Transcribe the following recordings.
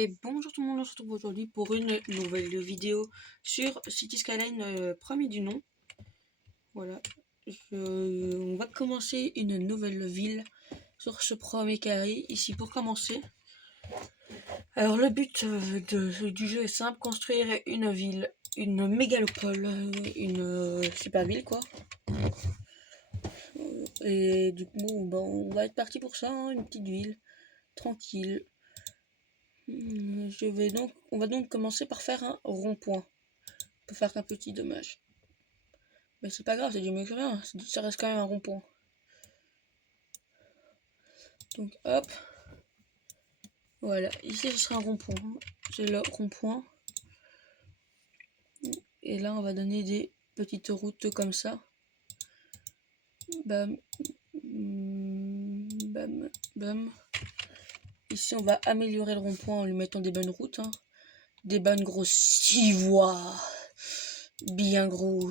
Et bonjour tout le monde, on se retrouve aujourd'hui pour une nouvelle vidéo sur City Skyline premier du nom. Voilà, on va commencer une nouvelle ville sur ce premier carré ici pour commencer. Alors le but du jeu est simple, construire une ville, une mégalopole, une super ville quoi. Et du coup on va être parti pour ça, hein, une petite ville tranquille. On va donc commencer par faire un rond-point. On peut faire un petit dommage. Mais c'est pas grave, c'est du mieux que rien. Ça reste quand même un rond-point. Donc hop. Voilà, ici ce sera un rond-point. C'est le rond-point. Et là on va donner des petites routes comme ça. Bam. Bam. Bam. Ici on va améliorer le rond-point en lui mettant des bonnes routes. Hein. Des bonnes grosses 6 voies. Bien gros.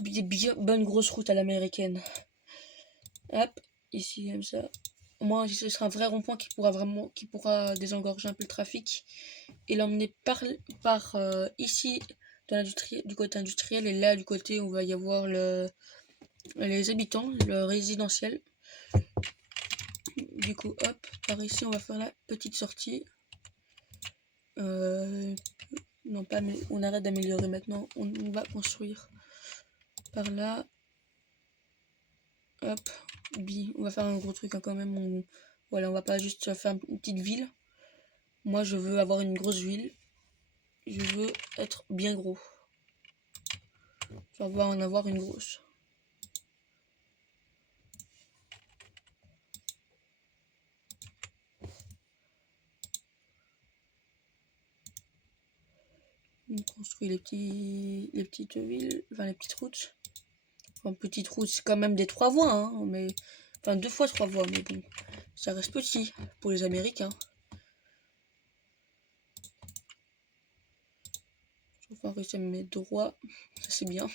Des bien bonnes grosses routes à l'américaine. Hop. Ici comme ça. Au moins ce sera un vrai rond-point qui pourra désengorger un peu le trafic et l'emmener par ici du côté industriel, et là du côté où on va y avoir les habitants, le résidentiel. Du coup hop, par ici on va faire la petite sortie. Non pas, mais on arrête d'améliorer maintenant, on va construire par là. Hop, on va faire un gros truc hein, quand même. Voilà, on va pas juste faire une petite ville. Moi je veux avoir une grosse ville. Je veux être bien gros. Je vais en avoir une grosse. On construit les petites villes, enfin les petites routes. Enfin, petites routes, c'est quand même des 3 voies, hein, mais enfin 2 fois 3 voies, mais bon, ça reste petit pour les Américains. Je vais réussir à me mettre droit, ça c'est bien.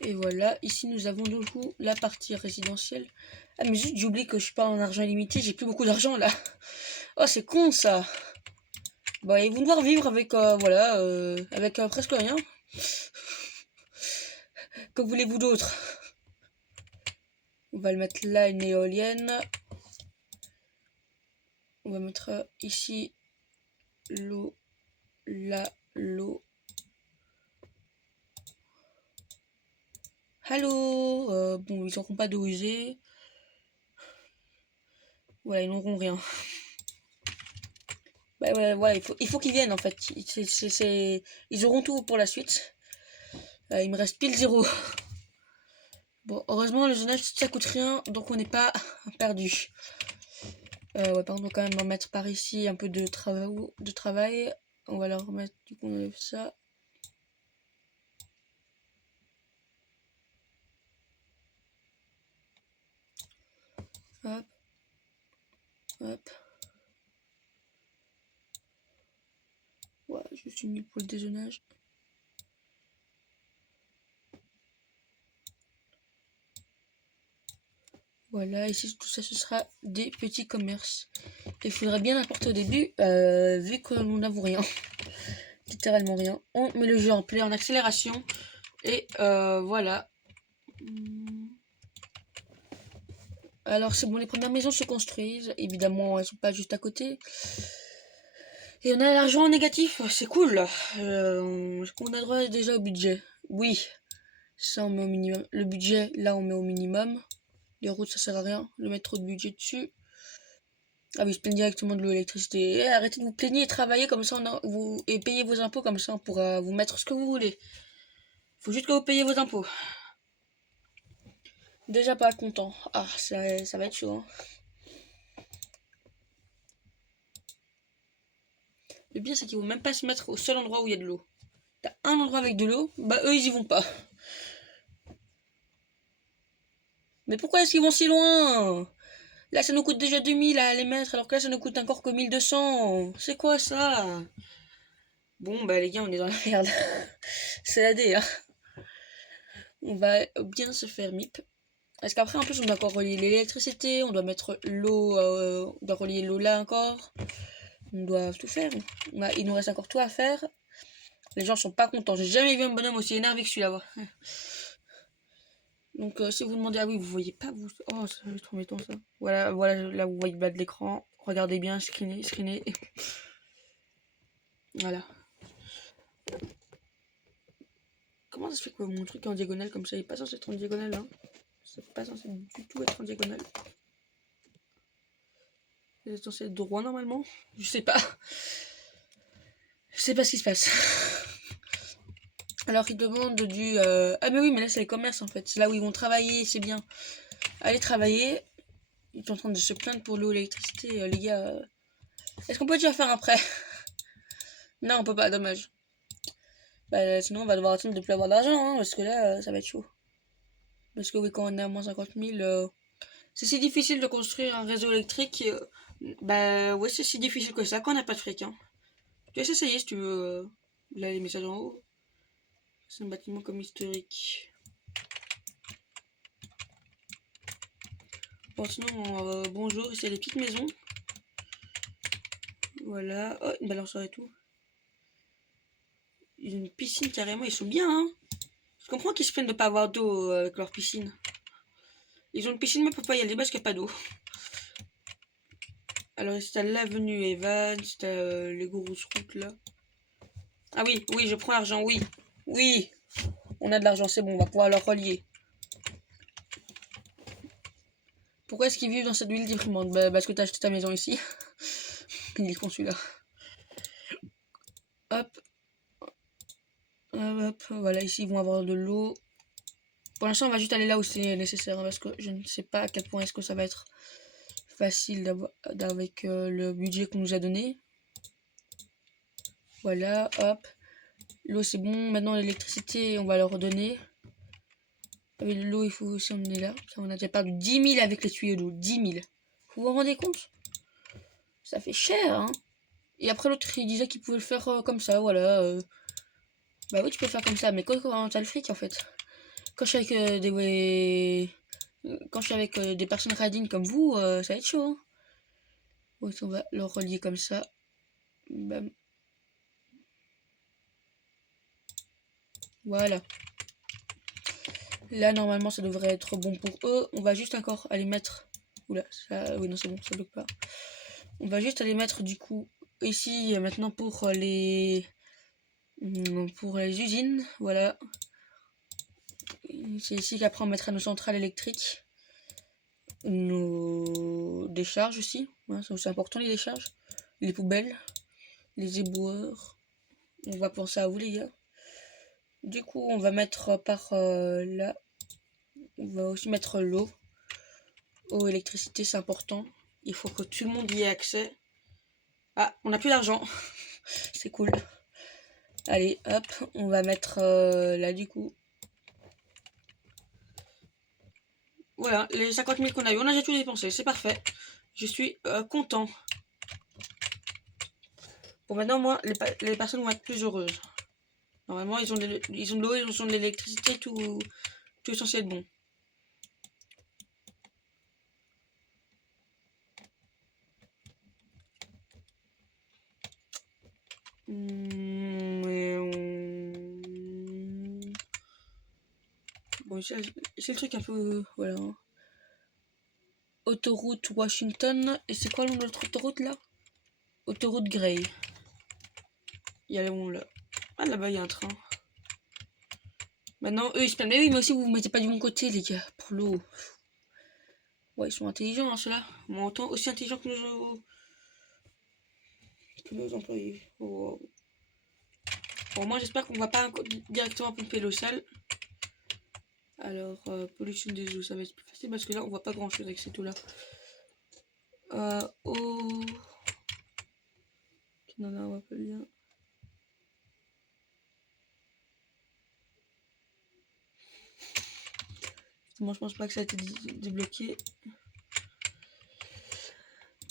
Et voilà, ici nous avons du coup la partie résidentielle. Ah mais juste j'oublie que je suis pas en argent illimité, j'ai plus beaucoup d'argent là. Oh c'est con ça. Bah ils vont devoir vivre avec voilà, avec presque rien. Que voulez-vous d'autre? On va le mettre là, une éolienne. On va mettre ici l'eau, là, l'eau. Allô, bon, ils n'auront pas d'eau usée. Voilà, ils n'auront rien. Bah ouais, ouais, il faut qu'ils viennent en fait. Ils auront tout pour la suite. Il me reste pile 0. Bon, heureusement, le zonage ça coûte rien, donc on n'est pas perdu. Ouais, par contre, on va quand même en mettre par ici un peu de travail. On va leur remettre, du coup, on enlève ça. Hop. Hop. Ouais, je suis nul pour le dézonage. Voilà, ici tout ça ce sera des petits commerces. Il faudrait bien apporter au début, vu que nous n'avons rien, littéralement rien. On met le jeu en play en accélération et voilà. Alors c'est bon, les premières maisons se construisent. Évidemment, elles sont pas juste à côté. Et on a l'argent en négatif, c'est cool. Est-ce qu'on a droit déjà au budget? Oui, ça on met au minimum. Le budget, là on met au minimum. Les routes ça sert à rien, de mettre trop de budget dessus. Ah oui, je plains directement de l'eau, l'électricité. Eh, arrêtez de vous plaigner et travaillez comme ça, et payez vos impôts comme ça, on pourra vous mettre ce que vous voulez. Faut juste que vous payiez vos impôts. Déjà pas content. Ah, ça va être chaud. Hein. Le pire, c'est qu'ils vont même pas se mettre au seul endroit où il y a de l'eau. T'as un endroit avec de l'eau, bah eux ils y vont pas. Mais pourquoi est-ce qu'ils vont si loin? Là, ça nous coûte déjà 2000 à les mettre, alors que là, ça nous coûte encore que 1200. C'est quoi ça? Bon, bah les gars, on est dans la merde. C'est la D, hein. On va bien se faire mip. Parce qu'après, en plus, on doit encore relier l'électricité, on doit mettre l'eau, on doit relier l'eau là encore. On doit tout faire. Il nous reste encore tout à faire. Les gens sont pas contents. J'ai jamais vu un bonhomme aussi énervé que celui-là. Donc, si vous demandez, ah oui, vous voyez pas, vous. Oh, c'est trop embêtant ça. Voilà, là vous voyez le bas de l'écran. Regardez bien, screenez. Voilà. Comment ça se fait que mon truc est en diagonale comme ça? Il est pas censé être en diagonale, hein. C'est pas censé du tout être en diagonale. C'est censé être droit normalement. Je sais pas. Je sais pas ce qui se passe. Alors ils demandent du... Ah mais oui, mais là c'est les commerces en fait. C'est là où ils vont travailler, c'est bien. Allez travailler. Ils sont en train de se plaindre pour l'eau, l'électricité. Les gars, est-ce qu'on peut déjà faire un prêt? Non, on peut pas, dommage. Bah, sinon on va devoir attendre de plus avoir d'argent, hein, parce que là, ça va être chaud. Parce que oui, quand on est à moins 50 000, c'est si difficile de construire un réseau électrique. Bah ouais, c'est si difficile que ça quand on n'a pas de fric. Hein. Tu vas essayer si tu veux. Là, les messages en haut. C'est un bâtiment comme historique. Bon, sinon, bonjour, ici il y a des petites maisons. Voilà. Oh, une balançoire et tout. Ils ont une piscine carrément, ils sont bien, hein. Je comprends qu'ils se plaignent de pas avoir d'eau avec leur piscine. Ils ont une piscine, mais ils peuvent pas y aller parce qu'il n'y a pas d'eau. Alors, c'est à l'avenue Evans, c'est à les grosses routes là. Ah oui, je prends l'argent, oui. Oui, on a de l'argent, c'est bon, on va pouvoir leur relier. Pourquoi est-ce qu'ils vivent dans cette ville déprimante? Bah, parce que t'as acheté ta maison ici. Il est con celui-là. Hop. Voilà, ici ils vont avoir de l'eau. Pour l'instant, on va juste aller là où c'est nécessaire, hein, parce que je ne sais pas à quel point est-ce que ça va être facile avec le budget qu'on nous a donné. Voilà, hop. L'eau, c'est bon. Maintenant, l'électricité, on va leur redonner. Avec l'eau, il faut aussi emmener là. Ça, on a déjà perdu 10 000 avec les tuyaux d'eau. 10 000. Vous vous rendez compte? Ça fait cher, hein. Et après, l'autre, il disait qu'il pouvait le faire comme ça, voilà. Bah oui, tu peux le faire comme ça, mais quand t'as le fric, en fait. Quand je suis avec des personnes radines comme vous, ça va être chaud, hein. Oui, on va le relier comme ça. Bam. Voilà. Là, normalement, ça devrait être bon pour eux. On va juste encore aller mettre... Oula, ça... Oui, non, c'est bon, ça bloque pas. On va juste aller mettre, du coup, ici, maintenant, pour les usines. Voilà. C'est ici qu'après, on mettra nos centrales électriques. Nos décharges aussi. Ouais, c'est important, les décharges. Les poubelles. Les éboueurs. On va penser à vous, les gars. Du coup, on va mettre par là. On va aussi mettre l'eau. Eau, électricité, c'est important. Il faut que tout le monde y ait accès. Ah, on n'a plus d'argent. C'est cool. Allez, hop, on va mettre là du coup. Voilà, les 50 000 qu'on a eu, on a déjà tout dépensé, c'est parfait. Je suis content. Bon, maintenant, moi, les personnes vont être plus heureuses. Normalement, ils ont de l'eau, ils ont de l'électricité, tout est censé être bon. Bon, c'est le truc un peu... Voilà. Autoroute Washington. Et c'est quoi le nom de notre autoroute, là? Autoroute Gray. Il y a où, là? Ah, là-bas, il y a un train. Maintenant, eux, ils se plaignent. Mais oui, mais aussi, vous vous mettez pas du bon côté, les gars, pour l'eau. Ouais, ils sont intelligents, hein, ceux-là. Bon, autant aussi intelligents que nos employés. Oh. Bon, moi, j'espère qu'on va pas directement pomper l'eau sale. Alors, pollution des eaux, ça va être plus facile parce que là, on voit pas grand-chose avec cette eau-là. Eau... Non, on voit pas bien. Moi, je pense pas que ça a été débloqué.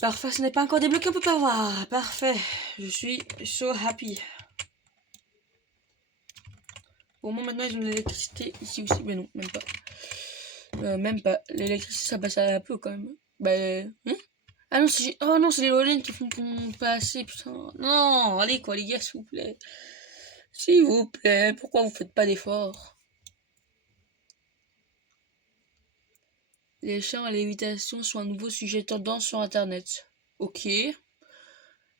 Parfait, ce n'est pas encore débloqué, on peut pas voir. Parfait, je suis so happy. Bon, moi maintenant ils ont de l'électricité ici aussi, mais non, même pas. Même pas. L'électricité, ça passe un peu quand même. Bah, hein. Ah non, oh non, c'est les éoliennes qui font pas assez, putain. Non, allez quoi, les gars, s'il vous plaît. S'il vous plaît, pourquoi vous faites pas d'efforts? Les chats à lévitation sont un nouveau sujet de tendance sur Internet. Ok.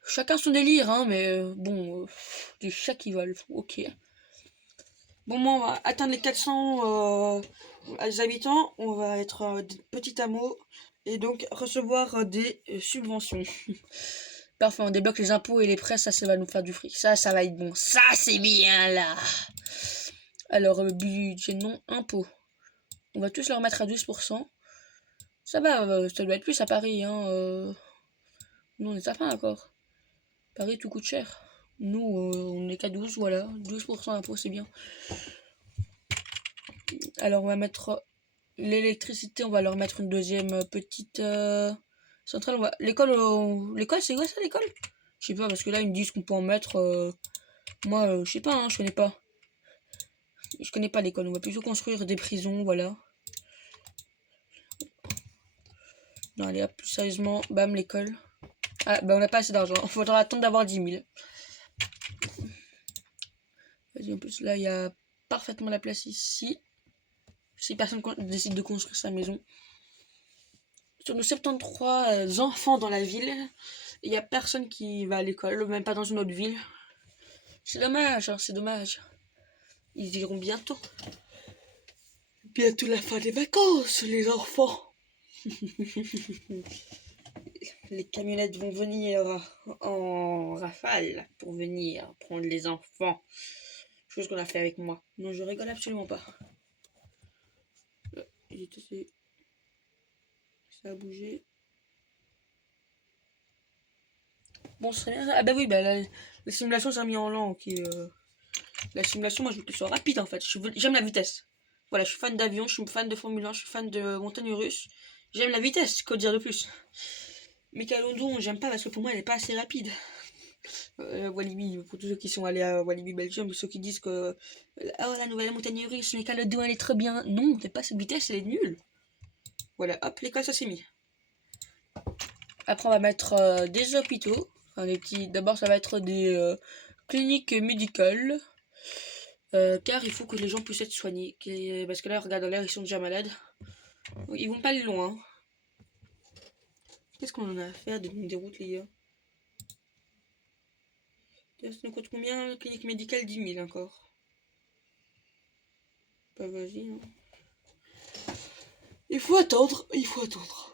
Chacun son délire, hein, mais bon, des chats qui volent. Ok. Bon, moi, on va atteindre les 400 habitants. On va être des petits hameaux et donc recevoir des subventions. Parfait, on débloque les impôts et les prêts, ça va nous faire du fric. Ça va être bon. Ça, c'est bien, là. Alors, budget non impôt. On va tous leur mettre à 12%. Ça va, ça doit être plus à Paris, hein. Nous, on est à fin, d'accord. Paris, tout coûte cher. Nous, on est qu'à 12, voilà. 12% d'impôt, c'est bien. Alors, on va mettre l'électricité, on va leur mettre une deuxième petite centrale. L'école, c'est quoi ça, l'école? Je sais pas, parce que là, ils me disent qu'on peut en mettre. Moi, je sais pas, hein, je connais pas. Je connais pas l'école. On va plutôt construire des prisons, voilà. Non, allez, hop, plus sérieusement, bam, l'école. Ah, bah, on n'a pas assez d'argent. Il faudra attendre d'avoir 10 000. Vas-y, en plus, là, il y a parfaitement la place ici. Si personne décide de construire sa maison. Sur nos 73 enfants dans la ville, il n'y a personne qui va à l'école, même pas dans une autre ville. C'est dommage, hein, c'est dommage. Ils iront bientôt. Bientôt la fin des vacances, les enfants. Les camionnettes vont venir en rafale pour venir prendre les enfants. Chose qu'on a fait avec moi. Non, je rigole absolument pas. Ça a bougé. Bon, ce serait bien ça. Ah bah oui, bah la simulation s'est mis en lent. Okay, la simulation, moi je veux que ce soit rapide en fait. J'aime la vitesse. Voilà, je suis fan d'avion, je suis fan de Formule 1, je suis fan de montagne russe. J'aime la vitesse, qu'au dire de plus. Michael London, j'aime pas parce que pour moi elle est pas assez rapide. Walibi, pour tous ceux qui sont allés à Walibi Belgium, ceux qui disent que oh, la nouvelle montagne russe, Michael London elle est très bien. Non, c'est pas cette vitesse, elle est nulle. Voilà, hop, l'école ça s'est mis. Après on va mettre des hôpitaux. Enfin, des petits. D'abord ça va être des cliniques médicales. Car il faut que les gens puissent être soignés. Parce que là, regarde, là, ils sont déjà malades. Ils vont pas aller loin. Qu'est-ce qu'on en a à faire des routes, les gars? Ça nous coûte combien? Clinique médicale, 10 000 encore. Bah, vas-y. Hein. Il faut attendre, il faut attendre.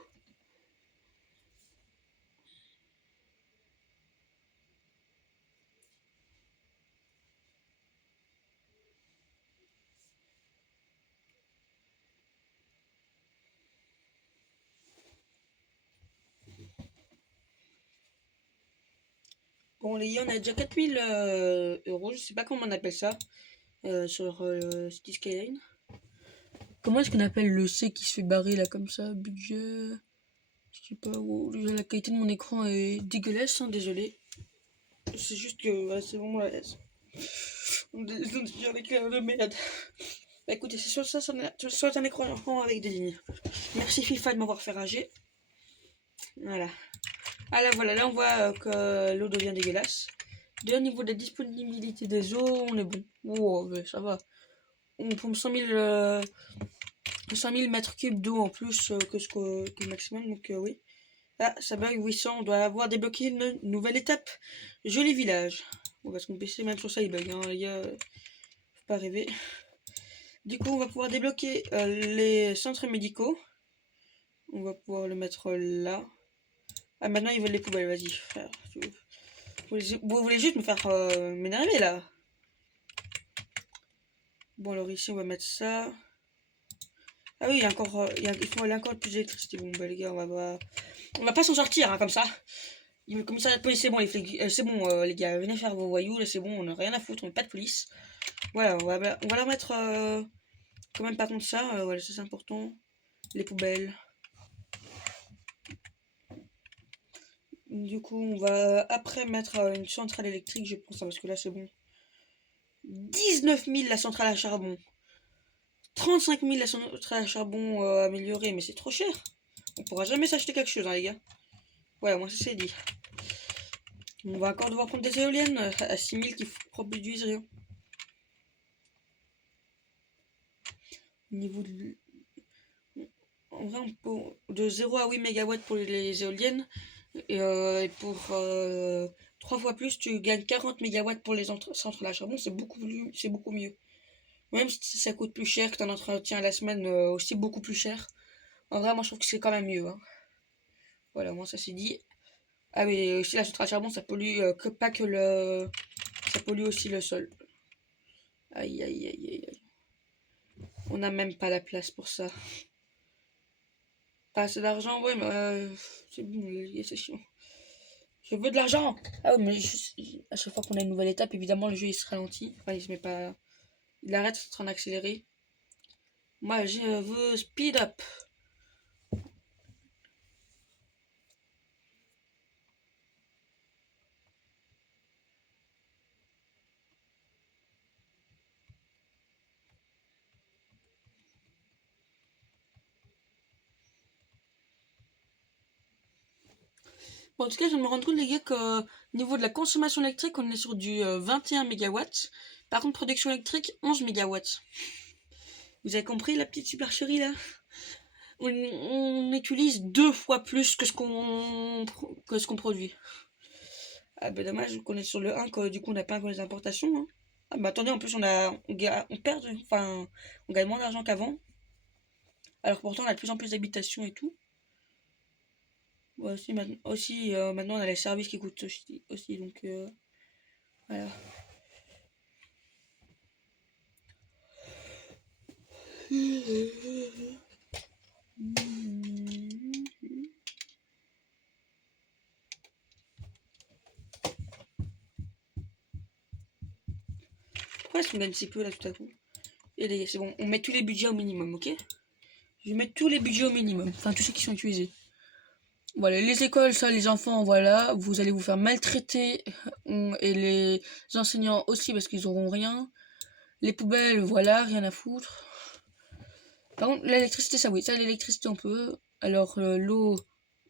Bon, les gars, on a déjà 4000 euros, je sais pas comment on appelle ça, sur City Skyline. Comment est-ce qu'on appelle le C qui se fait barrer là comme ça? Budget. Je sais pas, oh, déjà la qualité de mon écran est dégueulasse, hein, désolé. C'est juste que ouais, c'est vraiment la S. On dirait l'éclair de merde. Bah écoutez, c'est soit un écran avec des lignes. Merci FIFA de m'avoir fait rager. Voilà. Ah là voilà, là on voit que l'eau devient dégueulasse. Déjà au niveau de la disponibilité des eaux, on est bon. Oh, mais ça va. On pompe 100 000 mètres cubes d'eau en plus que le maximum, donc oui. Ah, ça bug 800, on doit avoir débloqué une nouvelle étape. Joli village. Bon, parce que mon PC, même sur ça, il bug, hein, les gars. Faut pas rêver. Du coup, on va pouvoir débloquer les centres médicaux. On va pouvoir le mettre là. Ah, maintenant, ils veulent les poubelles, vas-y, frère. Vous voulez juste me faire m'énerver, là. Bon, alors ici, on va mettre ça. Ah oui, il y a encore, il faut aller encore plus d'électricité. Bon, bah les gars, on va pas s'en sortir, hein, comme ça. Le commissariat de police, c'est bon, c'est bon, les gars, venez faire vos voyous, là, c'est bon, on n'a rien à foutre, on n'a pas de police. Voilà, on va leur mettre quand même pas contre ça, voilà, ça c'est important. Les poubelles. Du coup, on va après mettre une centrale électrique, je pense, hein, parce que là, c'est bon. 19 000 la centrale à charbon. 35 000 la centrale à charbon améliorée, mais c'est trop cher. On pourra jamais s'acheter quelque chose, hein, les gars. Voilà, moi ça c'est dit. On va encore devoir prendre des éoliennes à 6 000 qui produisent rien. Au niveau de... En vrai, on peut de 0 à 8 MW pour les éoliennes. Et pour 3 fois plus, tu gagnes 40 MW pour les centrales à charbon. C'est beaucoup mieux. Même si ça coûte plus cher, que tu en entretiens à la semaine aussi beaucoup plus cher. En vrai, moi je trouve que c'est quand même mieux. Hein. Voilà, moi ça c'est dit. Ah oui, aussi la centrale à charbon, ça pollue pas que le... Ça pollue aussi le sol. Aïe, aïe, aïe, aïe, aïe. On n'a même pas la place pour ça. Pas assez d'argent, ouais, mais c'est bon, c'est chiant. Je veux de l'argent. Ah oui, mais à chaque fois qu'on a une nouvelle étape, évidemment, le jeu il se ralentit. Enfin, il se met pas... Il arrête, c'est en train d'accélérer. Moi, je veux speed up. Bon, en tout cas, je me rends compte, les gars, qu'au niveau de la consommation électrique, on est sur du 21 MW. Par contre, production électrique, 11 MW. Vous avez compris la petite supercherie là? On utilise 2 fois plus que ce qu'on produit. Ah ben dommage qu'on est sur le 1, que du coup on n'a pas encore les importations. Hein. Ah bah attendez, en plus on perd, enfin on gagne moins d'argent qu'avant. Alors pourtant on a de plus en plus d'habitations et tout. Ouais, maintenant on a les services qui coûtent aussi donc voilà. Pourquoi est-ce qu'on gagne si peu là tout à coup? Et les gars, c'est bon, on met tous les budgets au minimum, ok? Je vais mettre tous les budgets au minimum, enfin tous ceux qui sont utilisés. Voilà, les écoles, ça, les enfants, voilà, vous allez vous faire maltraiter, et les enseignants aussi parce qu'ils auront rien. Les poubelles, voilà, rien à foutre. Par contre, l'électricité, ça oui, ça, l'électricité, on peut. Alors, l'eau,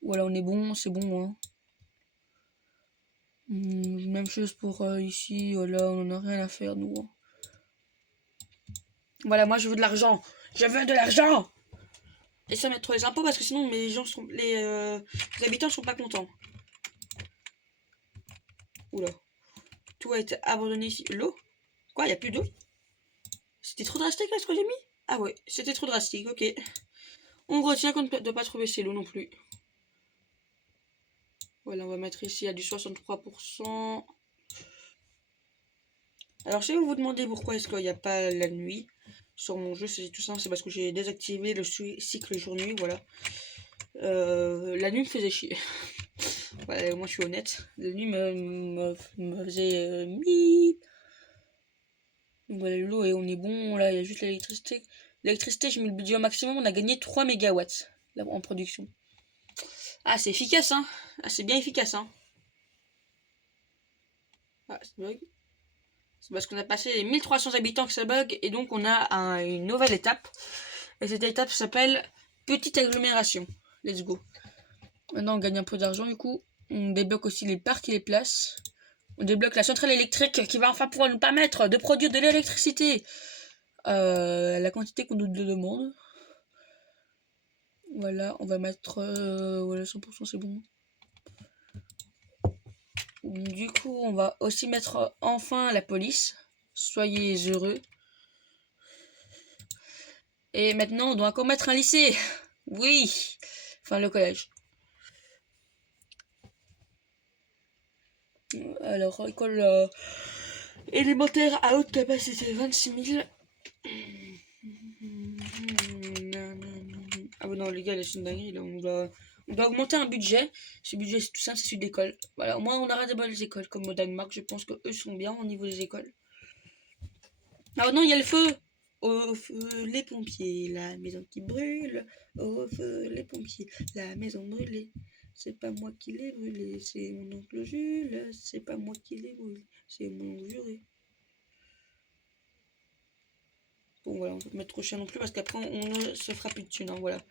voilà, on est bon, c'est bon, hein. Même chose pour ici, voilà, on en a rien à faire, nous. Hein. Voilà, moi, je veux de l'argent. Je veux de l'argent. Et ça, mettre les impôts parce que sinon, les habitants sont pas contents. Oula. Tout a été abandonné ici. L'eau? Quoi, y a plus d'eau? C'était trop drastique là ce que j'ai mis? Ah ouais, c'était trop drastique, ok. On retient qu'on ne doit pas trouver ces lots non plus. Voilà, on va mettre ici à du 63%. Alors si vous vous demandez pourquoi est-ce qu'il n'y a pas la nuit sur mon jeu, c'est tout simple, c'est parce que j'ai désactivé le cycle jour-nuit, voilà. La nuit me faisait chier. Voilà, moi je suis honnête. La nuit me faisait mip. Donc voilà, l'eau et on est bon, là il y a juste l'électricité. L'électricité, j'ai mis le budget au maximum, on a gagné 3 mégawatts là, en production. Ah, c'est efficace, hein. Ah, c'est bien efficace, hein. Ah, c'est bug. C'est parce qu'on a passé les 1300 habitants que ça bug, et donc on a une nouvelle étape. Et cette étape s'appelle petite agglomération. Let's go. Maintenant, on gagne un peu d'argent, du coup. On débloque aussi les parcs et les places. On débloque la centrale électrique qui va enfin pouvoir nous permettre de produire de l'électricité. La quantité qu'on nous demande. Voilà, on va mettre... voilà, 100%, c'est bon. Du coup, on va aussi mettre enfin la police. Soyez heureux. Et maintenant, on doit encore mettre un lycée. Oui. Enfin, le collège. Alors, école élémentaire à haute capacité, 26 000. Ah bon, non, les gars, c'est une dinguerie. Là, on doit augmenter un budget. Ce budget, c'est tout simple, c'est celui d'école. Voilà, au moins, on aura des bonnes écoles, comme au Danemark. Je pense qu'eux sont bien au niveau des écoles. Ah non, il y a le feu. Au feu, les pompiers, la maison qui brûle. Au feu, les pompiers, la maison brûlée. C'est pas moi qui l'ai brûlé, c'est mon oncle Jules. C'est pas moi qui l'ai brûlé, c'est mon oncle juré. Bon, voilà, on peut pas mettre trop cher non plus parce qu'après, on ne se fera plus de thunes, hein, voilà.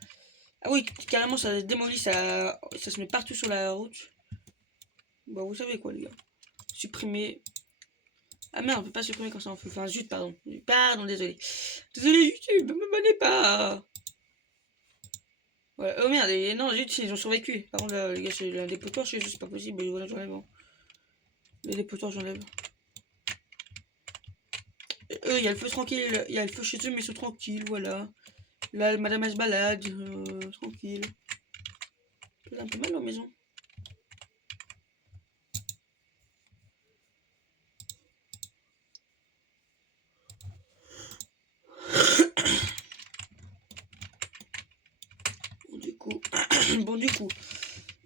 Ah oui, carrément, ça démolit, ça se met partout sur la route. Bah, vous savez quoi, les gars. Supprimer. Ah merde, on peut pas supprimer quand c'est en feu. Enfin, zut, pardon. Pardon, désolé. Désolé, YouTube, ne me bannez pas. Voilà. Oh merde, non, zut, ils ont survécu. Par contre, là, les gars, c'est un dépotoir chez eux, c'est pas possible. Voilà, j'enlève. Hein. Le dépotoir, j'enlève. Eux, il y a le feu tranquille. Il y a le feu chez eux, mais ils sont tranquilles, voilà. Là, madame, elle se balade. Tranquille. C'est un peu mal, leur maison. Bon, du coup,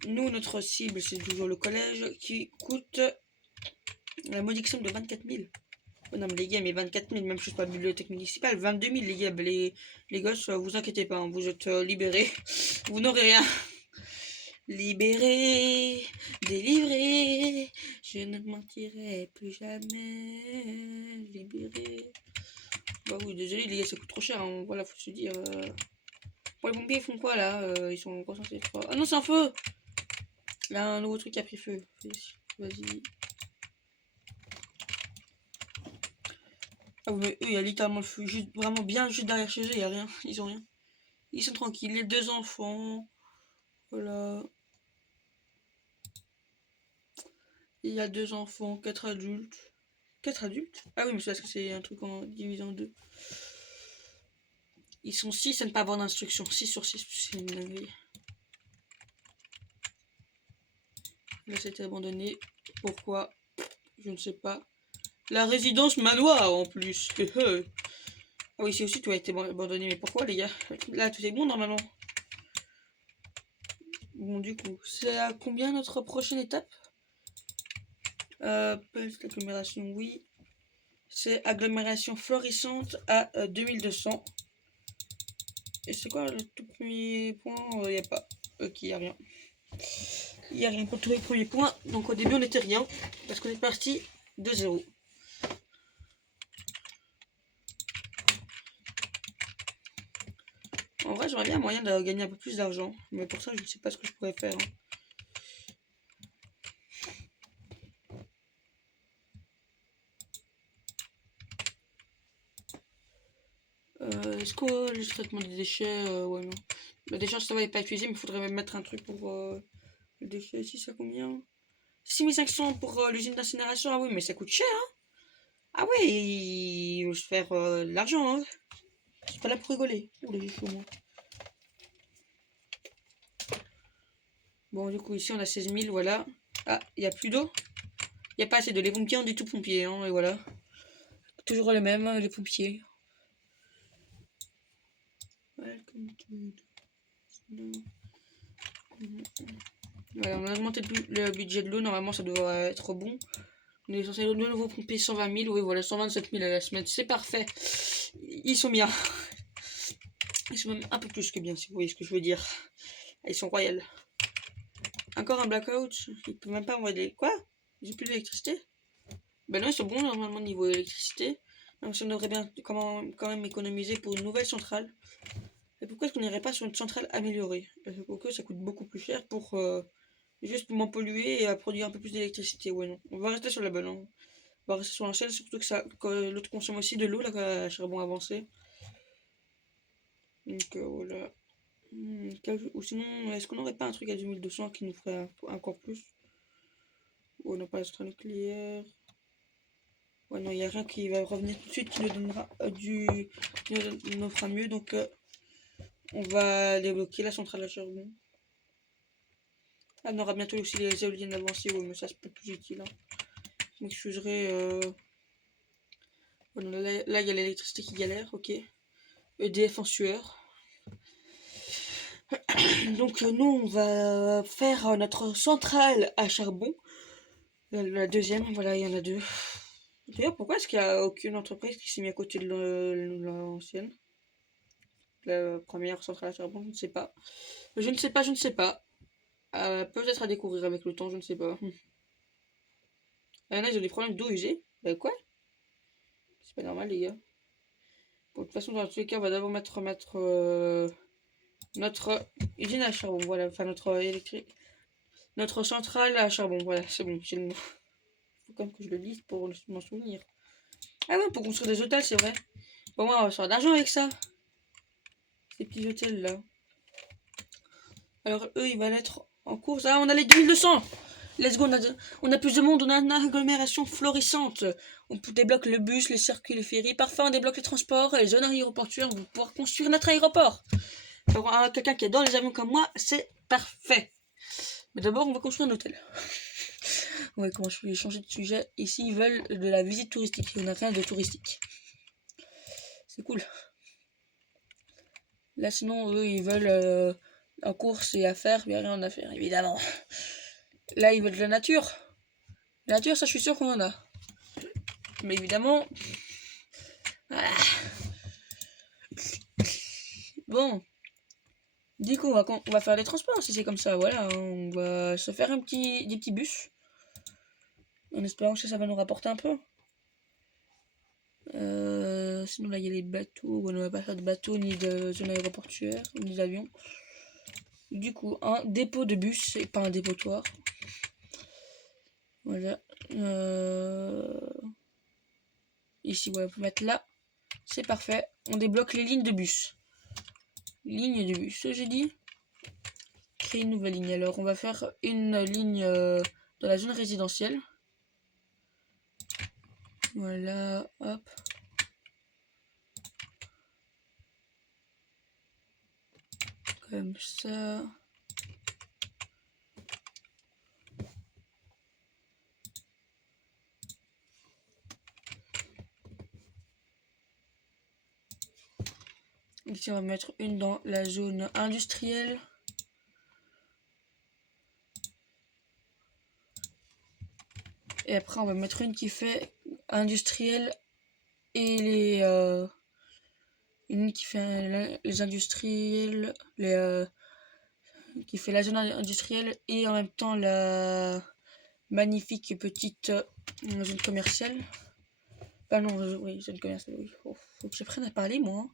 nous, notre cible, c'est toujours le collège qui coûte la modique somme de 24 000. Oh non, mais les gars, mais 24 000, même chose pas bibliothèque municipale. 22 000, les gars, les gosses, vous inquiétez pas, hein, vous êtes libérés. Vous n'aurez rien. Libéré, délivré, je ne mentirai plus jamais. Libéré. Bah oui, désolé, les gars, ça coûte trop cher, hein, voilà, faut se dire. Bon, les pompiers, ils font quoi là? Ils sont concentrés, je crois. Ah non, c'est un feu! Là, un nouveau truc qui a pris feu. Vas-y. Ah oui, mais eux, il y a littéralement le feu. Juste, vraiment bien, juste derrière chez eux, il n'y a rien. Ils ont rien. Ils sont tranquilles. Les deux enfants. Voilà. Il y a deux enfants, quatre adultes. Quatre adultes? Ah oui, mais c'est parce que c'est un truc en divisé en deux. Ils sont 6 à ne pas avoir d'instruction. 6 sur 6, c'est une dinguerie. Là, c'était abandonné. Pourquoi? Je ne sais pas. La résidence manoir en plus. Ah oui, c'est aussi tout a été abandonné. Mais pourquoi, les gars? Là, tout est bon normalement. Bon, du coup, c'est à combien notre prochaine étape? Petite agglomération, oui. C'est agglomération florissante à 2200. Et c'est quoi le tout premier point? Il n'y a pas. Ok, il n'y a rien. Il n'y a rien pour tous les premiers points. Donc au début, on n'était rien. Parce qu'on est parti de 0. En vrai, j'aurais bien moyen de gagner un peu plus d'argent. Mais pour ça, je ne sais pas ce que je pourrais faire. Hein. Est-ce que le traitement des déchets, ouais, non. Le décharge, ça va pas utiliser, mais il faudrait même mettre un truc pour le déchet ici, ça combien? 6500 pour l'usine d'incinération. Ah oui, mais ça coûte cher, hein. Ah ouais, il veut se faire de l'argent, hein. Je suis pas là pour rigoler. Oh, les chauds, moi. Bon, du coup, ici, on a 16 000, voilà. Ah, il n'y a plus d'eau. Il n'y a pas assez de les pompiers, on dit tout pompiers, hein, et voilà. Toujours les mêmes, les pompiers. Voilà, on a augmenté le budget de l'eau, normalement ça devrait être bon. On est censé de nouveau pomper 120 000, oui voilà, 127 000 à la semaine, c'est parfait. Ils sont bien. Ils sont même un peu plus que bien, si vous voyez ce que je veux dire. Ils sont royaux. Encore un blackout, ils peuvent même pas envoyer des... Quoi? Ils ont plus d'électricité? Ben non, ils sont bons normalement niveau électricité. Donc ça devrait bien quand même économiser pour une nouvelle centrale. Et pourquoi est-ce qu'on n'irait pas sur une centrale améliorée? Pour que ça coûte beaucoup plus cher pour juste moins polluer et à produire un peu plus d'électricité. Ouais, non. On va rester sur la bonne. Hein. On va rester sur l'ancienne, surtout que l'autre consomme aussi de l'eau, là, à charbon avancé. Donc voilà. Ou sinon, est-ce qu'on n'aurait pas un truc à 2200 qui nous ferait encore plus? Ou on n'a pas la centrale nucléaire? Ouais, non, il n'y a rien qui va revenir tout de suite qui nous donnera qui nous fera mieux. Donc on va débloquer la centrale à charbon. Ah, on aura bientôt aussi les éoliennes avancées, ouais, mais ça c'est pas plus utile. Hein. Je m'excuserai. Bon, là, il y a l'électricité qui galère, ok. EDF en sueur. Donc, nous, on va faire notre centrale à charbon. La deuxième, voilà, il y en a deux. D'ailleurs, pourquoi est-ce qu'il n'y a aucune entreprise qui s'est mise à côté de l'ancienne? La première centrale à charbon, je ne sais pas. Je ne sais pas, je ne sais pas. Peut-être à découvrir avec le temps, je ne sais pas. Ah, là, ils ont des problèmes d'eau usée. Quoi? C'est pas normal, les gars. Bon, de toute façon, dans tous les cas, on va d'abord mettre notre usine à charbon. Voilà, enfin notre électrique. Notre centrale à charbon. Voilà, c'est bon, j'ai le mot. Faut quand même que je le lise pour m'en souvenir. Ah ouais, pour construire des hôtels, c'est vrai. Bon, moi, on va faire d'argent avec ça. Ces petits hôtels là. Alors, eux, ils vont être en course. Ah, on a les 2200. Let's go, on a plus de monde, on a une agglomération florissante. On débloque le bus, les circuits, les ferries. Parfois, on débloque les transports et les zones aéroportuaires. On va pouvoir construire notre aéroport. Pour quelqu'un qui est dans les avions comme moi, c'est parfait. Mais d'abord, on va construire un hôtel. Ouais, comment je vais changer de sujet. Ici, ils veulent de la visite touristique. On n'a rien de touristique. C'est cool. Là, sinon, eux, ils veulent en course et à faire. Il n'y a rien à faire, évidemment. Là, ils veulent de la nature. La nature, ça, je suis sûr qu'on en a. Mais évidemment... Voilà. Bon. Du coup, on va faire les transports si c'est comme ça. Voilà, on va se faire des petits bus. En espérant que ça va nous rapporter un peu. Sinon, là, il y a les bateaux. On ne va pas faire de bateaux, ni de zone aéroportuaire, ni d'avions. Du coup, un dépôt de bus et pas un dépotoir. Voilà. Ici, voilà, on peut mettre là. C'est parfait. On débloque les lignes de bus. Ligne de bus, j'ai dit. Créer une nouvelle ligne. Alors, on va faire une ligne dans la zone résidentielle. Voilà, hop. Comme ça. Ici, on va mettre une dans la zone industrielle. Et après, on va mettre une qui fait industriel et une qui fait les industriels, qui fait la zone industrielle et en même temps la magnifique petite zone commerciale. Ah non, oui, zone commerciale, oui. Faut que j'apprenne à parler, moi. Hein.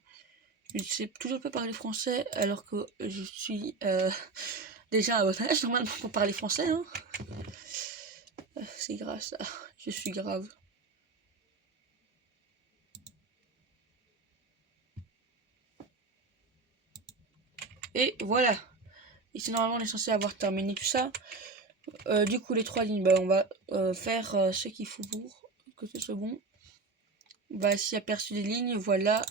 Je sais toujours pas parler français alors que je suis déjà à votre âge normalement pour parler français. Hein. C'est grave ça. Je suis grave. Et voilà. Ici, normalement, on est censé avoir terminé tout ça. Du coup, les 3 lignes, bah, on va faire ce qu'il faut pour que ce soit bon. Bah, si aperçu des lignes, voilà.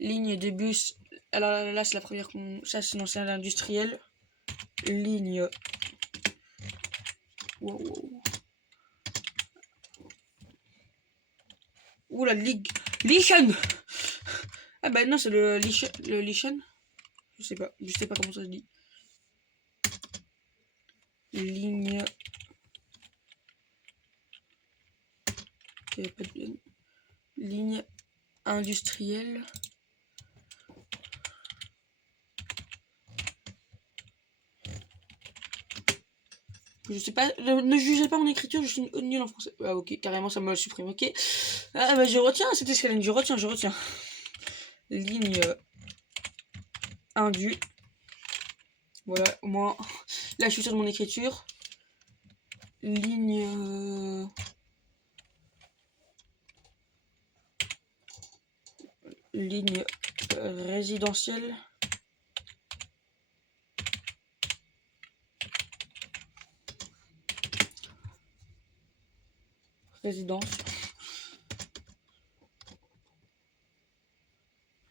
Ligne de bus. Alors là, c'est la première. Ça, c'est l'ancien industriel. Ligne. Wow. Ouh la ligue. Lichen. Ah bah non, c'est le Lichen. Je sais pas comment ça se dit. Ligne. Okay, pas de... Ligne industrielle. Je sais pas, ne jugez pas mon écriture, je suis nul en français. Ah ok, carrément ça me le supprime, ok. Ah bah je retiens, c'était ce qu'elle je retiens. Ligne indu. Voilà, au moins, là je suis sur mon écriture. Ligne... ligne résidentielle. Résidence.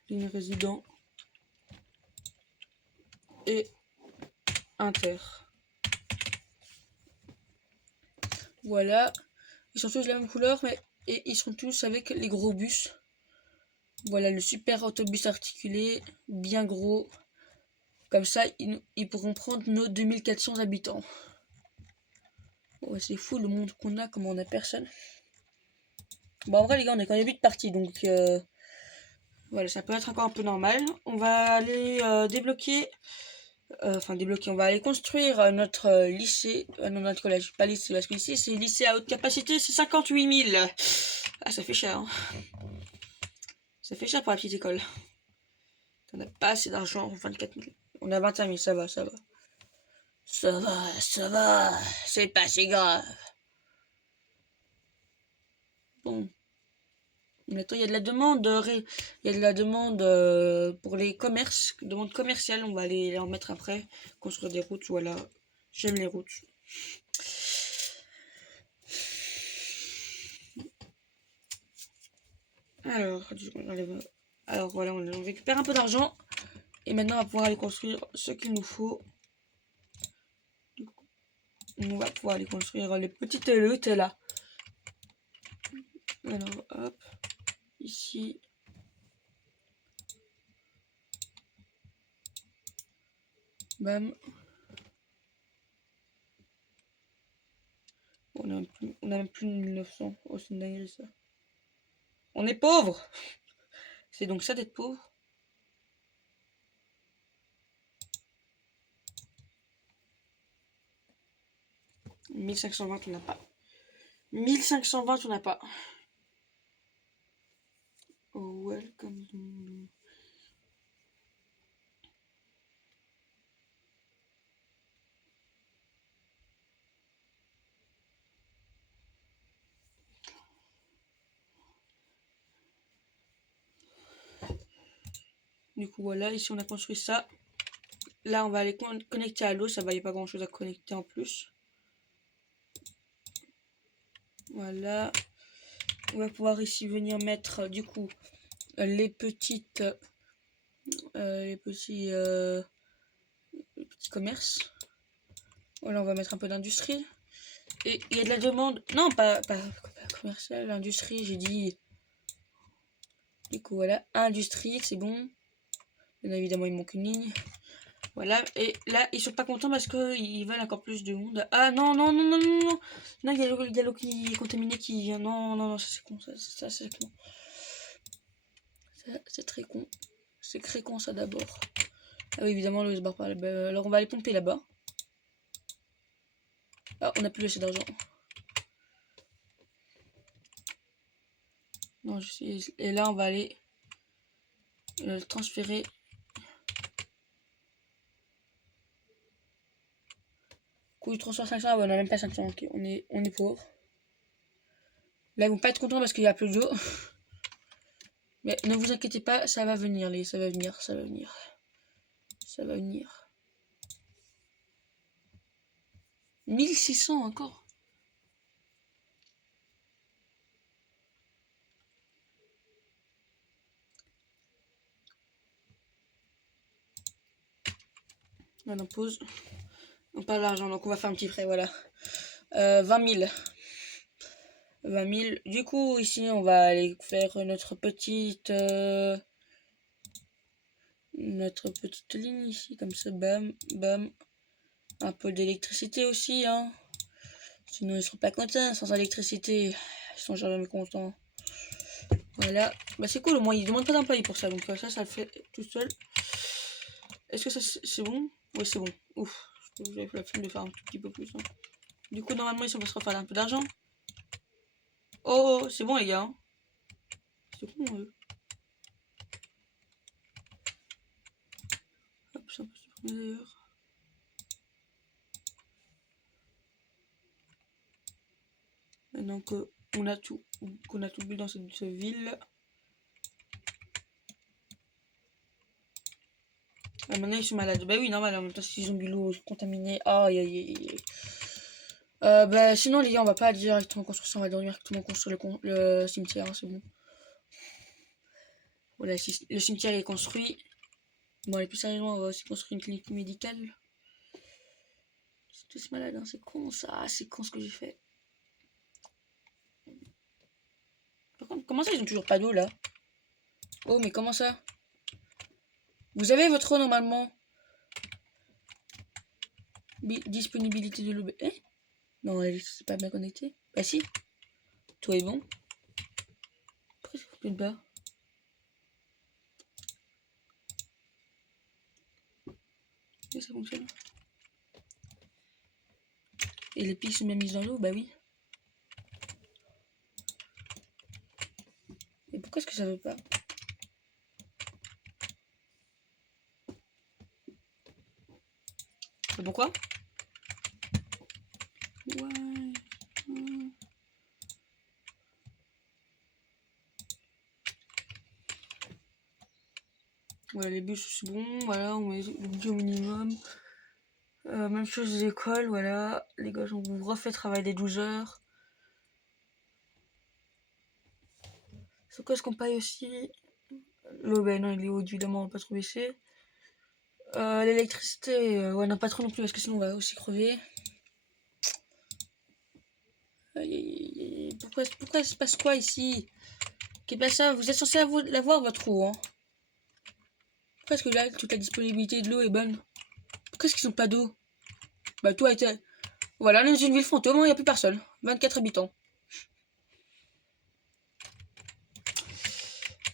Ligne résident. Et inter. Voilà. Ils sont tous de la même couleur, mais et ils sont tous avec les gros bus. Voilà le super autobus articulé, bien gros. Comme ça, ils pourront prendre nos 2400 habitants. Ouais, c'est fou le monde qu'on a, comme on a personne. Bon, en vrai, les gars, on est qu'en début de partie, donc voilà, ça peut être encore un peu normal. On va aller débloquer. On va aller construire notre lycée. Non, notre collège, pas lycée, parce que ici, c'est lycée à haute capacité, c'est 58 000. Ah, ça fait cher. Hein. Ça fait cher pour la petite école. On n'a pas assez d'argent, 24 000. On a 21 000, ça va, ça va. Ça va, c'est pas si grave. Bon. Maintenant, il y a de la demande, il y a de la demande pour les commerces, demande commerciale, on va les en mettre après, construire des routes, voilà. J'aime les routes. Alors voilà, on récupère un peu d'argent. Et maintenant, on va pouvoir aller construire ce qu'il nous faut. On va pouvoir aller construire les petites luttes là. Alors, hop. Ici. Bam. On a même plus de 1900. Oh, c'est une dinguerie ça. On est pauvre. C'est donc ça d'être pauvre. « 1520, on n'a pas. 1520, on n'a pas. Oh, welcome. Du coup, voilà, ici on a construit ça. Là, on va aller connecter à l'eau. Ça va, il n'y a pas grand chose à connecter en plus. Voilà. On va pouvoir ici venir mettre du coup les petits commerces. Voilà, on va mettre un peu d'industrie. Et il y a de la demande. Non, pas commercial, industrie, j'ai dit. Du coup, voilà, industrie, c'est bon. Bien évidemment, il manque une ligne. Voilà, et là, ils sont pas contents parce qu'ils veulent encore plus de monde. Ah non, non, non, non, non, non. Non, il y a l'eau qui est contaminée qui vient. Non, non, non, ça c'est con, ça c'est con. Ça, c'est très con. C'est très con ça d'abord. Ah oui, évidemment, l'eau se barre pas là-bas. Alors on va aller pomper là-bas. Ah, on n'a plus assez d'argent. Non, et là, on va aller le transférer. Coût du transfert 500, ouais, on a même pas 500, ok, on est pauvre. Là, ils vont pas être contents parce qu'il y a plus d'eau. Mais ne vous inquiétez pas, ça va venir, ça va venir, ça va venir. Ça va venir. 1600 encore. On en pause. On parle d'argent, donc on va faire un petit prêt, voilà. 20 000. 20 000. Du coup, ici, on va aller faire notre petite ligne ici, comme ça, bam, bam. Un peu d'électricité aussi, hein. Sinon, ils seront pas contents. Sans électricité, ils sont jamais contents. Voilà. Bah, c'est cool, au moins, ils demandent pas d'employés pour ça. Donc, ça le fait tout seul. Est-ce que ça, c'est bon? Oui, c'est bon. Ouf. J'avais fait la flemme de faire un tout petit peu plus. Hein. Du coup, normalement, ici, on va se refaire un peu d'argent. Oh, c'est bon, les gars. Hein. C'est bon, eux. Hop, ça peut se prendre d'ailleurs. Maintenant qu'on a tout vu dans cette ville. Ah, maintenant ils sont malades. Bah oui, normal, en même temps s'ils ont bu l'eau contaminée. Aïe aïe aïe. Bah sinon les gars, on va pas directement construire ça, on va directement construire le cimetière, hein, c'est bon. Voilà, le cimetière est construit. Bon, allez, plus sérieusement, on va aussi construire une clinique médicale. C'est tous malades, hein, c'est con ça, c'est con ce que j'ai fait. Par contre, comment ça ils ont toujours pas d'eau là? Oh, mais comment ça? Vous avez votre eau normalement? Disponibilité de l'eau. Eh? Non, c'est pas bien connecté. Bah si. Tout est bon. Pourquoi ça fait de bas? Et ça fonctionne. Et les pics sont bien mises dans l'eau? Bah oui. Et pourquoi est-ce que ça veut pas? Pourquoi? Ouais. Voilà, les bus c'est bon, voilà, on met le budget au minimum. Même chose les écoles, voilà. Les gosses, on vous refait travailler des 12 heures. C'est quoi ce qu'on paye aussi? L'eau, ben non, il est haut, évidemment, on va pas trop baisser. L'électricité, ouais, non, pas trop non plus, parce que sinon on va aussi crever. Pourquoi il se passe quoi ici? Qu'est-ce pas ça? Vous êtes censé l'avoir votre eau, hein? Pourquoi est-ce que là, toute la disponibilité de l'eau est bonne? Pourquoi est-ce qu'ils ont pas d'eau? Bah, toi, voilà, dans une ville fantôme, il n'y a plus personne. 24 habitants.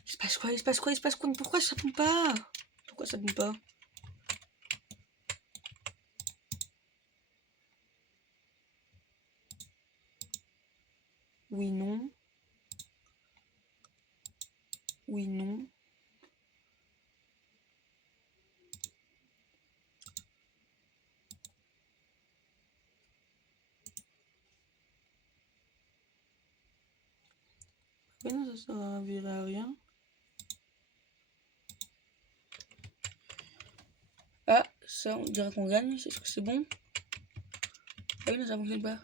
Il se passe quoi? Il se passe quoi? Il se passe quoi? Pourquoi ça pompe pas? Pourquoi ça pompe pas? Oui, non. Oui, non. Oui, non, ça servirait à rien. Ah, ça, on dirait qu'on gagne. Est-ce que c'est bon? Ah oui, non, ça fonctionne pas.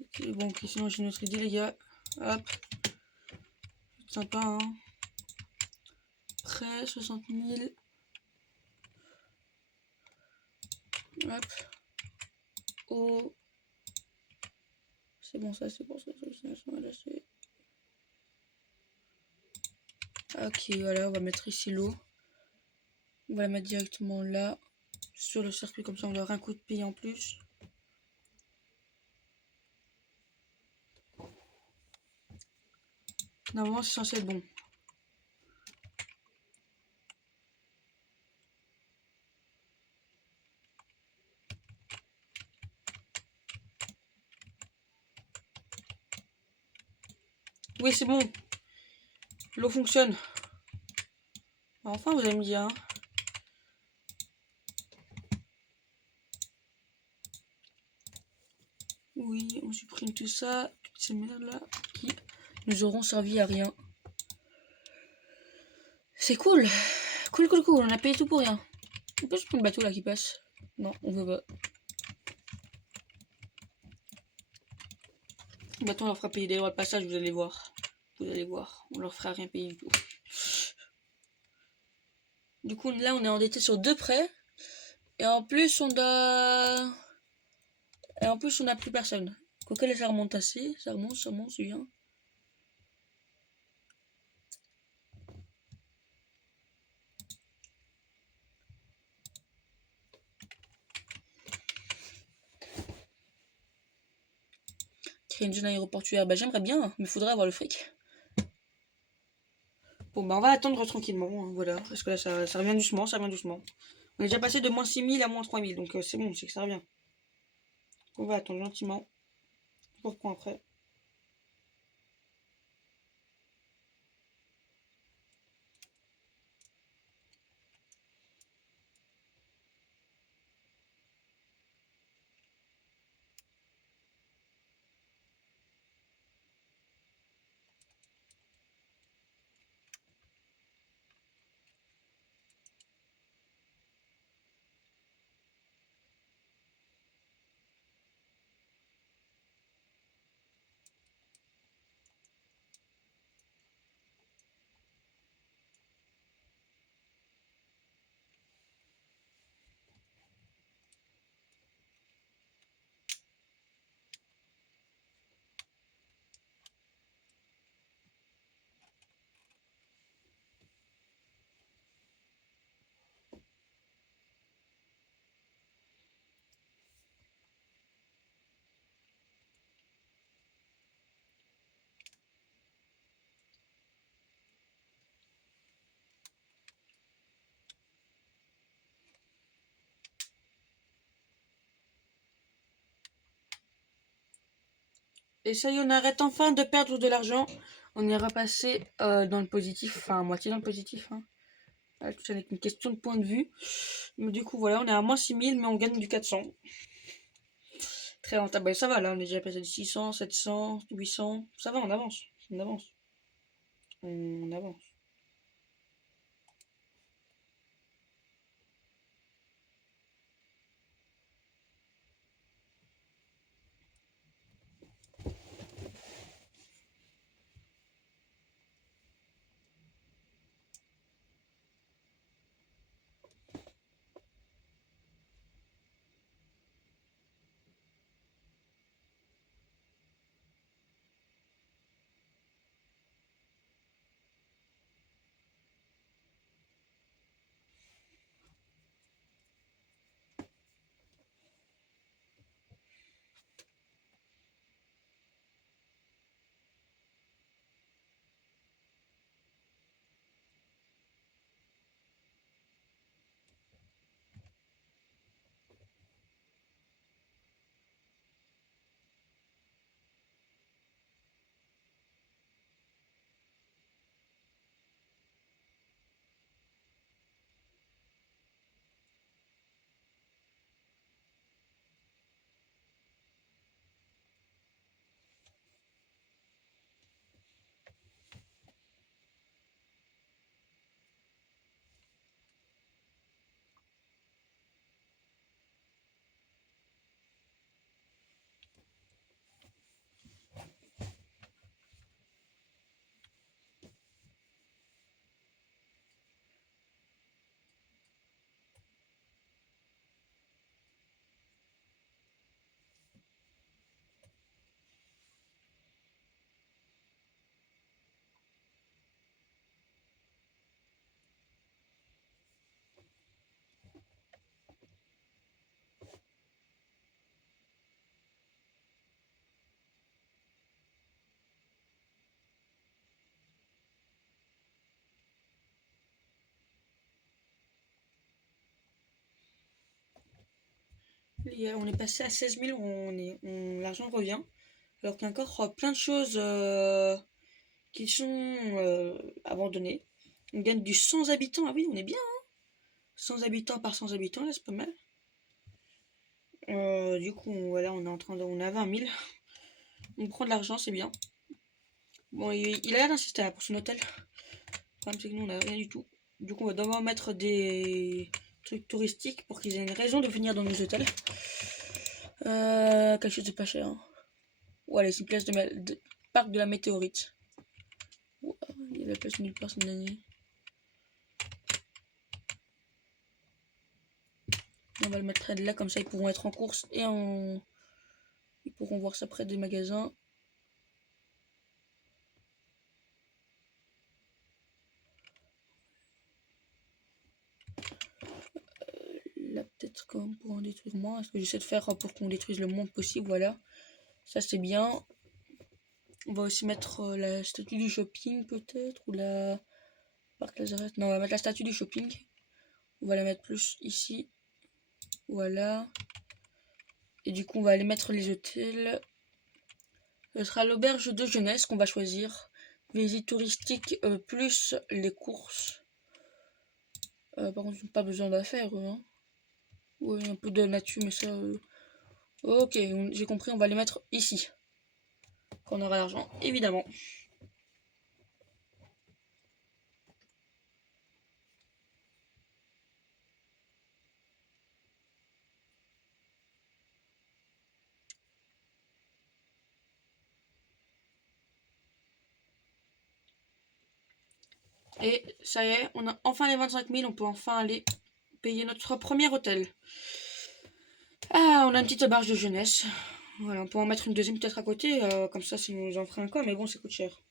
Ok, bon, ok, sinon j'ai une autre idée, les gars. Hop. Sympa, hein. Prêt, 60 000. Hop. Oh. C'est bon, ça, c'est bon, ça, c'est... Ok, voilà, on va mettre ici l'eau. On va la mettre directement là, sur le circuit, comme ça on aura un coup de pied en plus. Normalement, c'est censé être bon. Oui, c'est bon. L'eau fonctionne. Enfin, vous allez me dire, hein. Oui, on supprime tout ça, toutes ces merdes là qui nous auront servi à rien. C'est cool. Cool, cool, cool. On a payé tout pour rien. On peut supprimer le bateau là qui passe. Non, on veut pas. Le bateau, on leur fera payer des droits de passage, vous allez voir. Vous allez voir. On leur fera rien payer du tout. Du coup, là, on est endetté sur 2 prêts. Et en plus, on a... Et en plus, on n'a plus personne. Quoique là, ça remonte assez. Ça remonte, c'est bien. Créer une zone aéroportuaire, bah j'aimerais bien, mais faudrait avoir le fric. Bon, bah on va attendre tranquillement, hein, voilà. Parce que là, ça revient doucement, ça revient doucement. On est déjà passé de moins 6000 à moins 3000, donc c'est bon, c'est que ça revient. On va attendre gentiment. On reprend après. Et ça y est, on arrête enfin de perdre de l'argent. On est repassé dans le positif, enfin à moitié dans le positif. Hein. Voilà, tout ça n'est qu'une question de point de vue. Mais du coup, voilà, on est à moins 6000, mais on gagne du 400. Très rentable. Bah, ça va, là, on est déjà passé de 600, 700, 800. Ça va, on avance. On avance. On avance. On est passé à 16 000, l'argent revient. Alors qu'il y a encore plein de choses qui sont abandonnées. On gagne du 100 habitants. Ah oui, on est bien. 100 habitants par 100 habitants, là, c'est pas mal. Du coup, voilà, on a 20 000. On prend de l'argent, c'est bien. Bon, il a l'air d'insister pour son hôtel. Le problème, c'est que nous, on a rien du tout. Du coup, on va devoir mettre des trucs touristiques pour qu'ils aient une raison de venir dans nos hôtels. Quelque chose de pas cher. Hein. Voilà, c'est une place de parc de la météorite. Wow, il y a la place nulle part cette année. On va le mettre près de là, comme ça ils pourront être en course et ils pourront voir ça près des magasins. Là, peut-être qu'on pourra en détruire moins. Ce que j'essaie de faire pour qu'on détruise le moins possible, voilà. Ça, c'est bien. On va aussi mettre la statue du shopping, peut-être, ou la Parc Lazareth. Non, on va mettre la statue du shopping. On va la mettre plus ici. Voilà. Et du coup, on va aller mettre les hôtels. Ce sera l'auberge de jeunesse qu'on va choisir. Visite touristique plus les courses. Par contre, ils n'ont pas besoin d'affaires, hein. Oui, un peu de nature, mais ça... Ok, j'ai compris, on va les mettre ici. Quand on aura l'argent, évidemment. Et ça y est, on a enfin les 25 000, on peut enfin aller payer notre premier hôtel. Ah, on a une petite auberge de jeunesse. Voilà, on peut en mettre une deuxième peut-être à côté, comme ça nous en ferait un quoi, mais bon, ça coûte cher.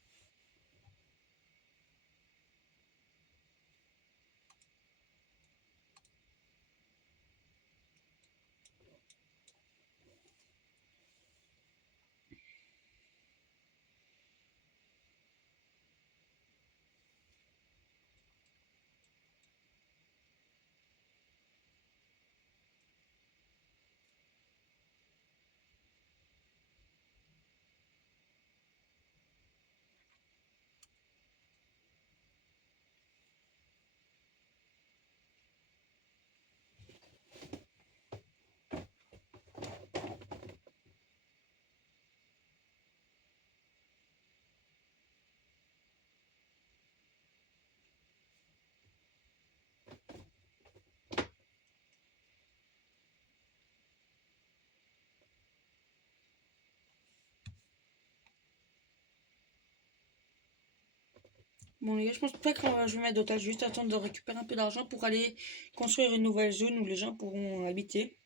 Bon les gars, je pense pas que je vais mettre d'hôtel, je vais juste attendre de récupérer un peu d'argent pour aller construire une nouvelle zone où les gens pourront habiter.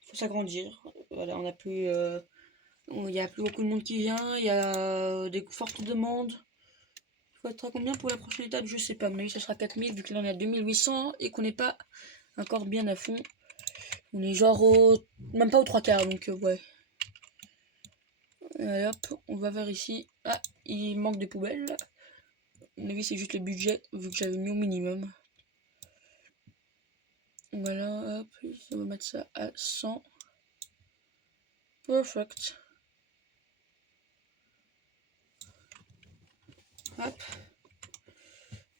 Il faut s'agrandir. Voilà, on a plus, il y a plus beaucoup de monde qui vient, il y a des fortes demandes. Il faut être à combien pour la prochaine étape? Je sais pas, mais ça sera 4000 vu que là on est à 2800 et qu'on n'est pas encore bien à fond. On est genre même pas aux trois quarts, donc ouais. Allez hop, on va vers ici. Ah, il manque des poubelles. À mon avis, c'est juste le budget, vu que j'avais mis au minimum. Voilà, hop, on va mettre ça à 100. Perfect. Hop.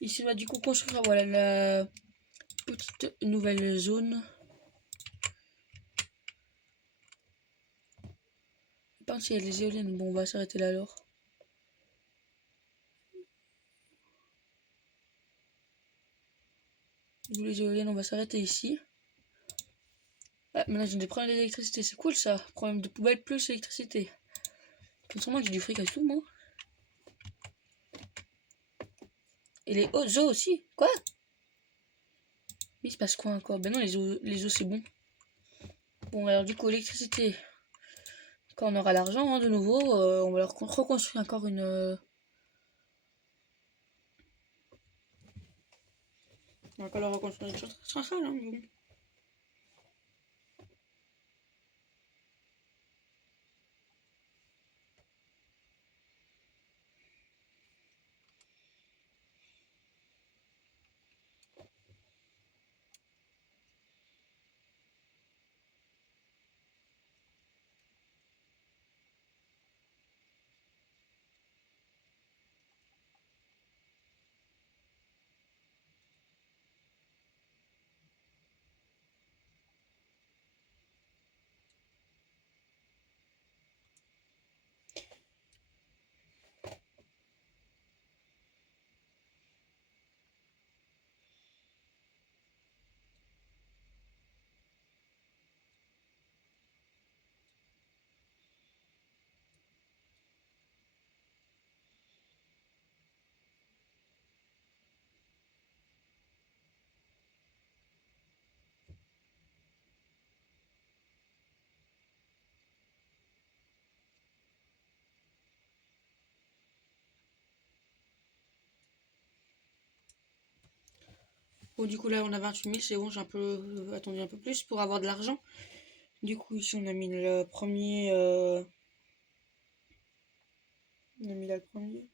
Ici, on va du coup construire voilà, la petite nouvelle zone. Par contre, s'il y a des éoliennes, bon, on va s'arrêter là alors. Les éoliennes, on va s'arrêter ici. Ah, maintenant j'ai des problèmes d'électricité, c'est cool ça. Problème de poubelle plus électricité. Sûrement que j'ai du fric avec tout, moi. Et les eaux aussi. Quoi? Il se passe quoi encore? Ben non, les eaux c'est bon. Bon, alors du coup, électricité. Quand on aura l'argent, hein, de nouveau, on va leur reconstruire encore une. On va encore leur reconstruire une centrale, hein, mais bon. Bon, du coup, là, on a 28 000, c'est bon, j'ai un peu attendu un peu plus pour avoir de l'argent. Du coup, ici, on a mis le premier. On a mis là le premier.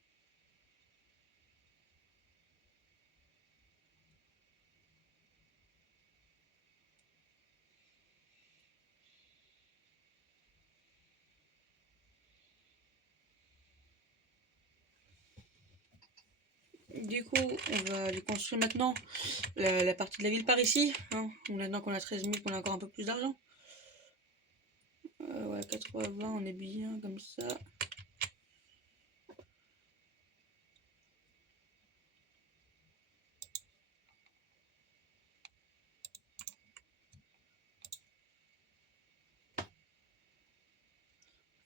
Du coup, on va aller construire maintenant la partie de la ville par ici. Hein. Maintenant qu'on a 13 000, qu'on a encore un peu plus d'argent. Ouais, 80, on est bien comme ça.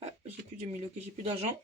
Ah, j'ai plus de 1000, ok, j'ai plus d'argent.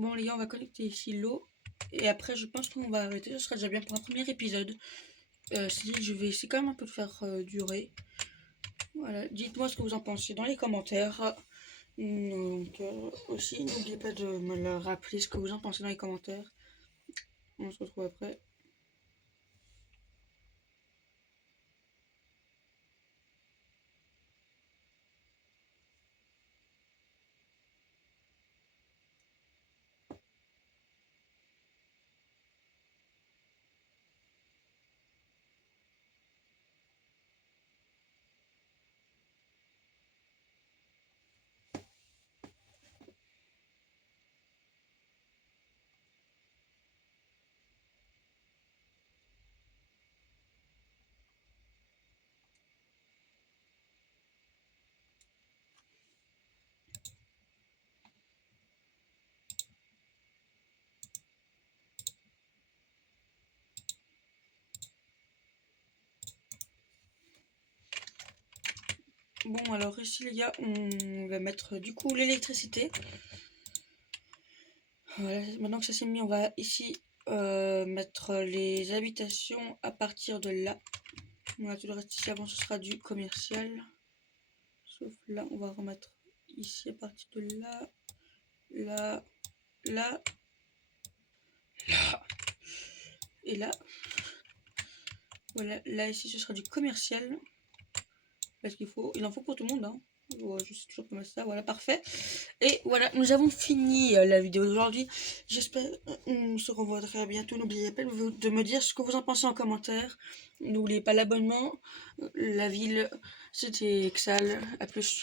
Bon les gars, on va connecter ici l'eau. Et après, je pense qu'on va arrêter. Ce sera déjà bien pour un premier épisode. Je vais essayer quand même un peu de faire durer. Voilà, dites-moi ce que vous en pensez dans les commentaires. Donc aussi, n'oubliez pas de me le rappeler ce que vous en pensez dans les commentaires. On se retrouve après. Bon, alors ici les gars, on va mettre du coup l'électricité. Voilà, maintenant que ça s'est mis, on va ici mettre les habitations à partir de là. Voilà, tout le reste ici avant ce sera du commercial. Sauf là, on va remettre ici à partir de là, là, là, là et là. Voilà, là ici ce sera du commercial. Parce qu'il faut, il en faut pour tout le monde, hein. Ouais, je sais toujours comment ça, voilà, parfait. Et voilà, nous avons fini la vidéo d'aujourd'hui. J'espère on se revoit très bientôt. N'oubliez pas de me dire ce que vous en pensez en commentaire. N'oubliez pas l'abonnement. La ville, c'était Exal. À plus.